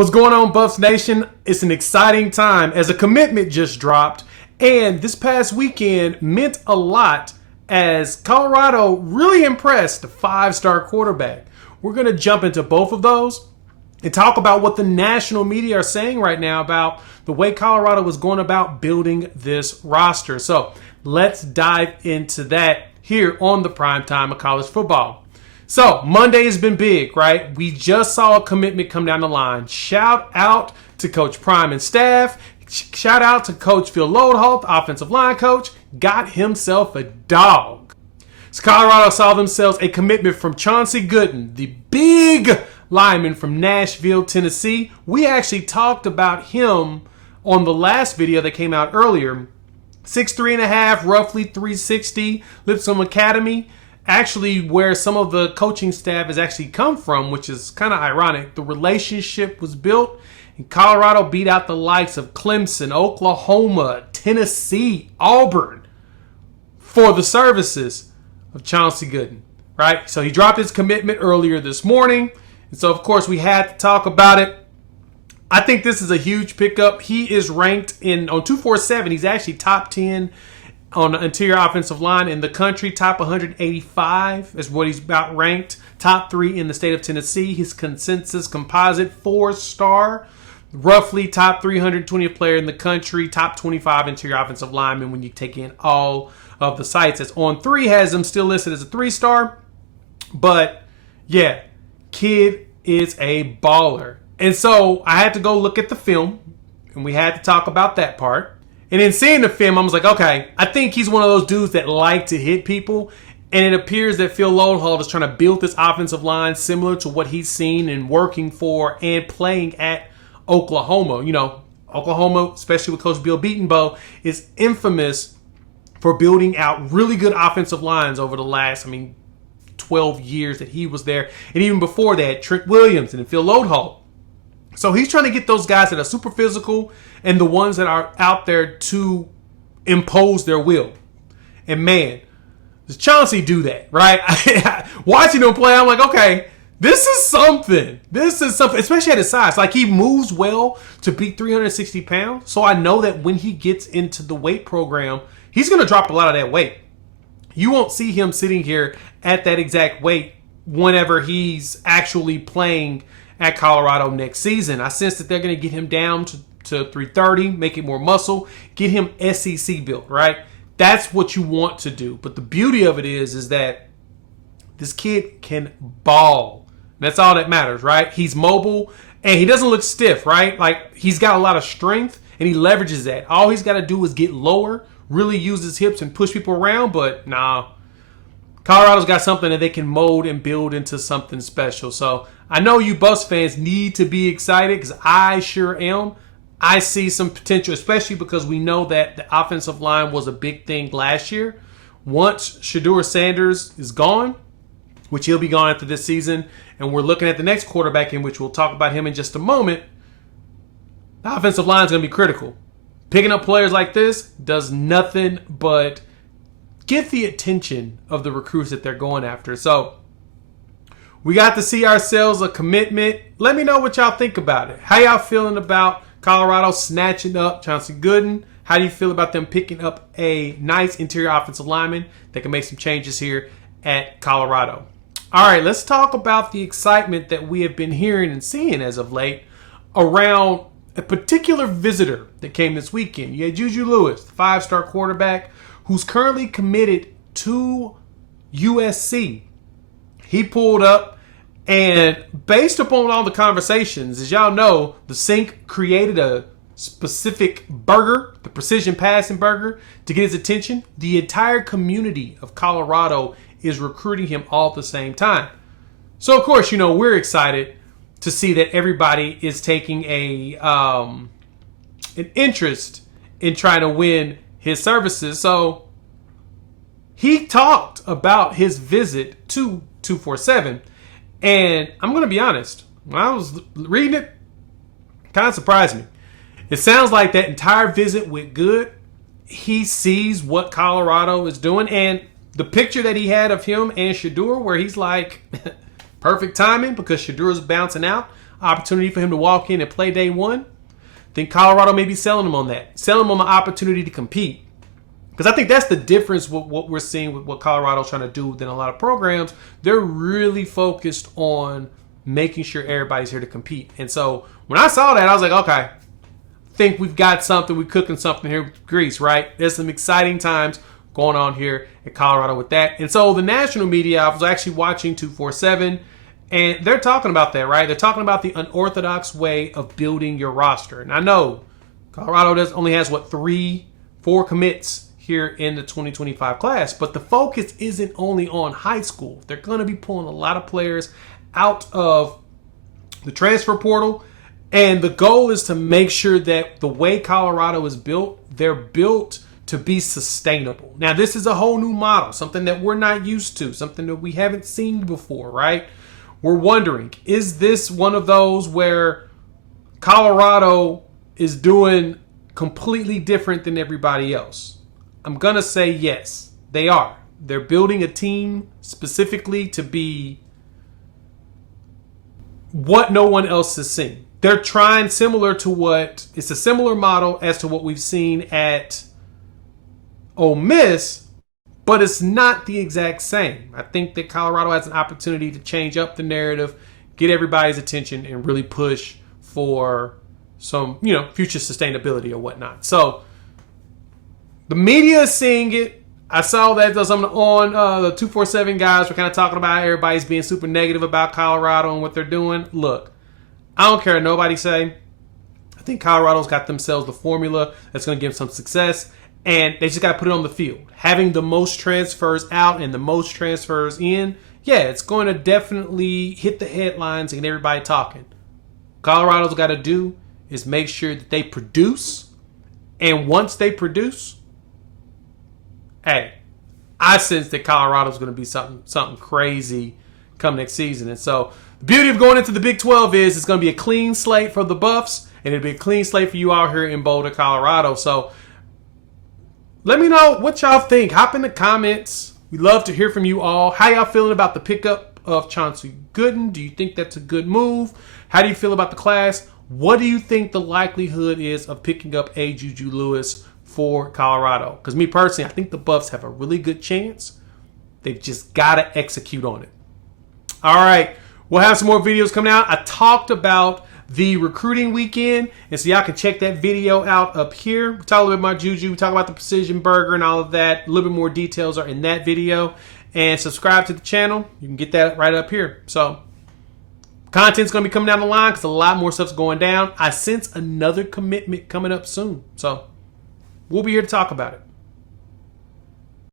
What's going on, Buffs Nation? It's an exciting time as a commitment just dropped, and this past weekend meant a lot as Colorado really impressed the five-star quarterback. We're going to jump into both of those and talk about what the national media are saying right now about the way Colorado was going about building this roster. So let's dive into that here on the prime time of college football. So Monday has been big, right? We just saw a commitment come down the line. Shout out to Coach Prime and staff. Shout out to Coach Phil Loadholt, the offensive line coach. Got himself a dog. So Colorado saw themselves a commitment from Chauncey Gooden, the big lineman from Nashville, Tennessee. We actually talked about him on the last video that came out earlier. 6'3.5", roughly 360, Lipscomb Academy. Actually, where some of the coaching staff has actually come from, which is kind of ironic. The relationship was built, and Colorado beat out the likes of Clemson, Oklahoma, Tennessee, Auburn for the services of Chauncey Gooden, right? So he dropped his commitment earlier this morning, and so of course we had to talk about it. I think this is a huge pickup. He is ranked on 247. He's actually top 10 on the interior offensive line in the country. Top 185 is what he's about ranked. Top 3 in the state of Tennessee. His consensus composite 4-star. Roughly top 320th player in the country. Top 25 interior offensive lineman when you take in all of the sites. As On 3 has him still listed as a 3-star. But yeah, kid is a baller. And so I had to go look at the film, and we had to talk about that part. And in seeing the film, I was like, okay, I think he's one of those dudes that like to hit people. And it appears that Phil Loadholt is trying to build this offensive line similar to what he's seen and working for and playing at Oklahoma. You know, Oklahoma, especially with Coach Bill Beatonbow, is infamous for building out really good offensive lines over the last, 12 years that he was there. And even before that, Trent Williams and Phil Loadholt. So he's trying to get those guys that are super physical and the ones that are out there to impose their will. And man, does Chauncey do that, right? Watching him play, I'm like, okay, this is something. This is something, especially at his size. Like, he moves well to beat 360 pounds. So I know that when he gets into the weight program, he's going to drop a lot of that weight. You won't see him sitting here at that exact weight whenever he's actually playing at Colorado next season. I sense that they're going to get him down to 330, make it more muscle, get him SEC built, right? That's what you want to do. But the beauty of it is that this kid can ball. That's all that matters, right? He's mobile and he doesn't look stiff, right? Like, he's got a lot of strength and he leverages that. All he's got to do is get lower, really use his hips and push people around. But nah, Colorado's got something that they can mold and build into something special. So I know you Buffs fans need to be excited because I sure am. I see some potential, especially because we know that the offensive line was a big thing last year. Once Shedeur Sanders is gone, which he'll be gone after this season, and we're looking at the next quarterback, in which we'll talk about him in just a moment, the offensive line is going to be critical. Picking up players like this does nothing but get the attention of the recruits that they're going after. So we got to see ourselves a commitment. Let me know what y'all think about it. How y'all feeling about Colorado snatching up Chauncey Gooden? How do you feel about them picking up a nice interior offensive lineman that can make some changes here at Colorado? All right, let's talk about the excitement that we have been hearing and seeing as of late around a particular visitor that came this weekend. You had Juju Lewis, the 5-star quarterback, who's currently committed to USC. He pulled up, and based upon all the conversations, as y'all know, the Sync created a specific burger, the precision passing burger, to get his attention. The entire community of Colorado is recruiting him all at the same time. So, of course, we're excited to see that everybody is taking an interest in trying to win his services. So he talked about his visit to 247. And I'm going to be honest, when I was reading it, it kind of surprised me. It sounds like that entire visit went good. He sees what Colorado is doing. And the picture that he had of him and Shedeur, where he's like, perfect timing because Shedeur is bouncing out. opportunity for him to walk in and play day one, then Colorado may be selling him on that. Selling him on the opportunity to compete. Because I think that's the difference with what we're seeing with what Colorado's trying to do than a lot of programs. They're really focused on making sure everybody's here to compete. And so when I saw that, I was like, okay, think we've got something. We're cooking something here with grease, right? There's some exciting times going on here in Colorado with that. And so the national media, I was actually watching 247, and they're talking about that, right? They're talking about the unorthodox way of building your roster. And I know Colorado only has, 4 commits here in the 2025 class, but the focus isn't only on high school. They're going to be pulling a lot of players out of the transfer portal. And the goal is to make sure that the way Colorado is built, they're built to be sustainable. Now, this is a whole new model, something that we're not used to, something that we haven't seen before, right? We're wondering, is this one of those where Colorado is doing completely different than everybody else? I'm going to say yes, they are. They're building a team specifically to be what no one else has seen. They're trying it's a similar model as to what we've seen at Ole Miss, but it's not the exact same. I think that Colorado has an opportunity to change up the narrative, get everybody's attention, and really push for some, future sustainability or whatnot. So the media is seeing it. I saw that some on the 247 guys were kind of talking about everybody's being super negative about Colorado and what they're doing. Look, I don't care what nobody say. I think Colorado's got themselves the formula that's going to give them some success, and they just got to put it on the field. Having the most transfers out and the most transfers in, yeah, it's going to definitely hit the headlines and get everybody talking. Colorado's got to do is make sure that they produce, and once they produce, hey, I sense that Colorado's going to be something crazy come next season. And so the beauty of going into the Big 12 is it's going to be a clean slate for the Buffs, and it'll be a clean slate for you out here in Boulder, Colorado. So let me know what y'all think. Hop in the comments. We'd love to hear from you all. How y'all feeling about the pickup of Chauncey Gooden? Do you think that's a good move? How do you feel about the class? What do you think the likelihood is of picking up a Juju Lewis for Colorado? Because me personally, I think the Buffs have a really good chance. They've just got to execute on it. All right. We'll have some more videos coming out. I talked about the recruiting weekend, and so y'all can check that video out up here. We talk a little bit about Juju. We talk about the precision burger and all of that. A little bit more details are in that video. And subscribe to the channel. You can get that right up here. So content's going to be coming down the line because a lot more stuff's going down. I sense another commitment coming up soon. So we'll be here to talk about it.